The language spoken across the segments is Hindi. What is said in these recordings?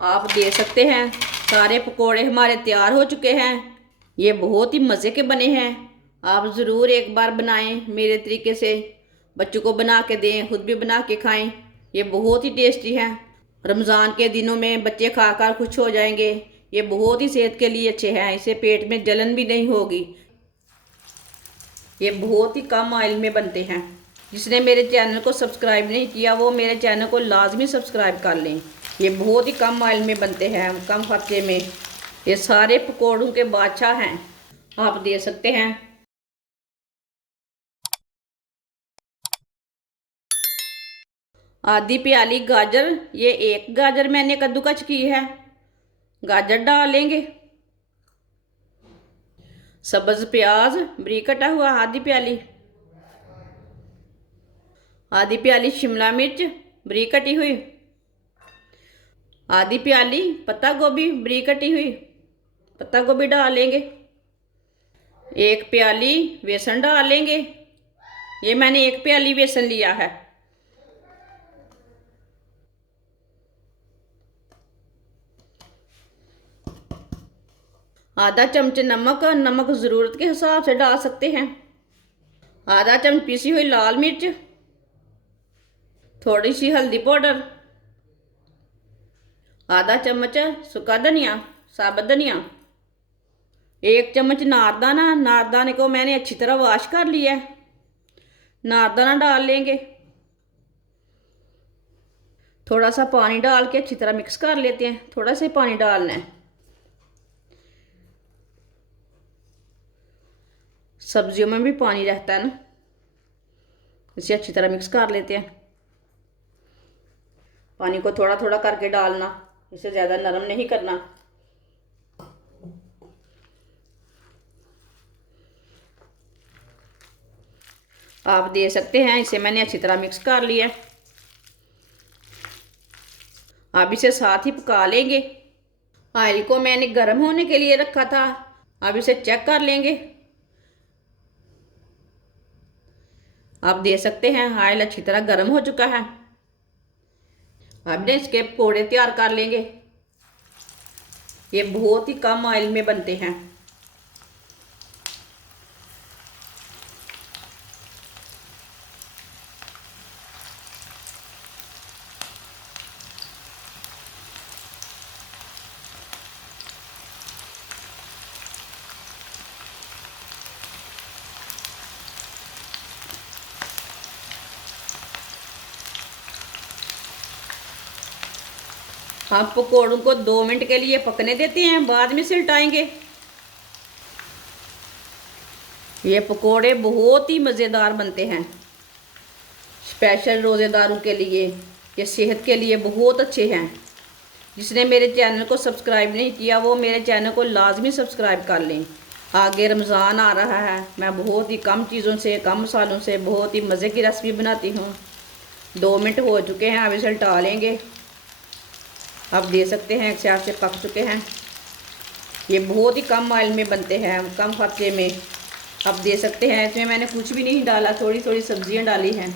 आप देख सकते हैं सारे पकोड़े हमारे तैयार हो चुके हैं। ये बहुत ही मज़े के बने हैं। आप ज़रूर एक बार बनाएं मेरे तरीके से, बच्चों को बना के दें, खुद भी बना के खाएं। ये बहुत ही टेस्टी हैं। रमज़ान के दिनों में बच्चे खाकर खुश हो जाएंगे। ये बहुत ही सेहत के लिए अच्छे हैं, इससे पेट में जलन भी नहीं होगी। ये बहुत ही कम ऑयल में बनते हैं। जिसने मेरे चैनल को सब्सक्राइब नहीं किया वो मेरे चैनल को लाजमी सब्सक्राइब कर लें। ये बहुत ही कम ऑयल में बनते हैं, कम खर्चे में। ये सारे पकौड़ों के बादशाह हैं, आप दे सकते हैं। आधी प्याली गाजर, ये एक गाजर मैंने कद्दूकस की है। गाजर डालेंगे। सब्ज प्याज बारीक कटा हुआ आधी प्याली। आधी प्याली शिमला मिर्च बारीक कटी हुई। आधी प्याली पत्ता गोभी बारीक कटी हुई, पत्ता गोभी डालेंगे। एक प्याली बेसन डालेंगे। ये मैंने एक प्याली बेसन लिया है। आधा चम्मच नमक, नमक ज़रूरत के हिसाब से डाल सकते हैं। आधा चम्मच पीसी हुई लाल मिर्च, थोड़ी सी हल्दी पाउडर, आधा चम्मच सूखा धनिया, साबुत धनिया, एक चम्मच नारदाना। नारदाने को मैंने अच्छी तरह वॉश कर लिया है। नारदाना डाल लेंगे। थोड़ा सा पानी डाल के अच्छी तरह मिक्स कर लेते हैं। थोड़ा सा पानी डालना है। सब्जियों में भी पानी रहता है ना, इसे अच्छी तरह मिक्स कर लेते हैं। पानी को थोड़ा थोड़ा करके डालना, इसे ज़्यादा नरम नहीं करना। आप दे सकते हैं। इसे मैंने अच्छी तरह मिक्स कर लिया। अब इसे साथ ही पका लेंगे। ऑयल को मैंने गर्म होने के लिए रखा था। अब इसे चेक कर लेंगे। आप दे सकते हैं ऑयल अच्छी तरह गर्म हो चुका है। अब इसके पकौड़े तैयार कर लेंगे। ये बहुत ही कम ऑयल में बनते हैं। हम पकौड़ों को 2 मिनट के लिए पकने देते हैं, बाद में सिलटाएंगे। ये पकोड़े बहुत ही मज़ेदार बनते हैं, स्पेशल रोज़ेदारों के लिए। ये सेहत के लिए बहुत अच्छे हैं। जिसने मेरे चैनल को सब्सक्राइब नहीं किया वो मेरे चैनल को लाजमी सब्सक्राइब कर लें। आगे रमज़ान आ रहा है, मैं बहुत ही कम चीज़ों से, कम मसालों से बहुत ही मज़े की रेसिपी बनाती हूँ। 2 मिनट हो चुके हैं, अब इसे उल्टा लेंगे। आप दे सकते हैं एक साइड से पक चुके हैं। ये बहुत ही कम ऑयल में बनते हैं, कम खर्चे में। आप दे सकते हैं। इसमें मैंने कुछ भी नहीं डाला, थोड़ी थोड़ी सब्जियां डाली हैं।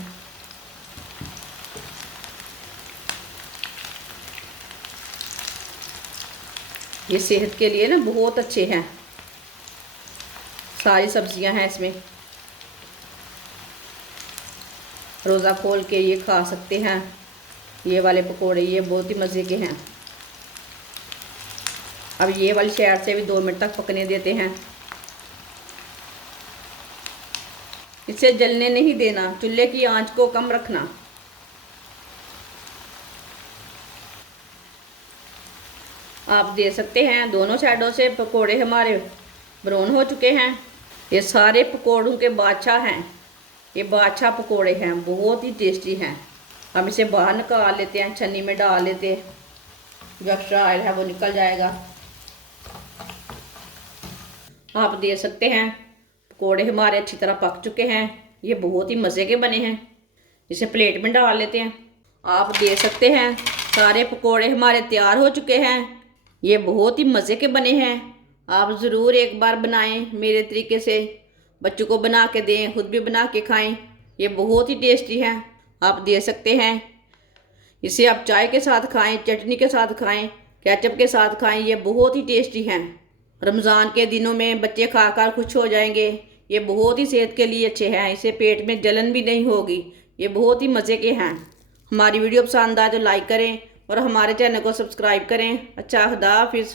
ये सेहत के लिए ना बहुत अच्छे हैं। सारी सब्जियां हैं इसमें। रोज़ा खोल के ये खा सकते हैं। ये वाले पकोड़े ये बहुत ही मज़े के हैं। अब ये वाली साइड से भी 2 मिनट तक पकने देते हैं। इसे जलने नहीं देना, चूल्हे की आंच को कम रखना। आप दे सकते हैं। दोनों साइडों से पकोड़े हमारे ब्राउन हो चुके हैं। ये सारे पकोड़ों के बादशाह हैं। ये बादशाह पकोड़े हैं, बहुत ही टेस्टी हैं। अब इसे बाहर निकाल लेते हैं, छन्नी में डाल लेते हैं। जो एक्स्ट्रा ऑयल है वो निकल जाएगा। आप दे सकते हैं। पकोड़े हमारे अच्छी तरह पक चुके हैं। ये बहुत ही मज़े के बने हैं। इसे प्लेट में डाल लेते हैं। आप दे सकते हैं। सारे पकोड़े हमारे तैयार हो चुके हैं। ये बहुत ही मज़े के बने हैं। आप ज़रूर एक बार बनाएं मेरे तरीके से, बच्चों को बना के दें, खुद भी बना के खाएं। ये बहुत ही टेस्टी हैं। आप दे सकते हैं। इसे आप चाय के साथ खाएं, चटनी के साथ खाएं। केचप के साथ खाएं, ये बहुत ही टेस्टी हैं। रमज़ान के दिनों में बच्चे खाकर खुश हो जाएंगे। ये बहुत ही सेहत के लिए अच्छे हैं, इससे पेट में जलन भी नहीं होगी। ये बहुत ही मज़े के हैं। हमारी वीडियो पसंद आए तो लाइक करें और हमारे चैनल को सब्सक्राइब करें। अच्छा, खुदा हाफिज़।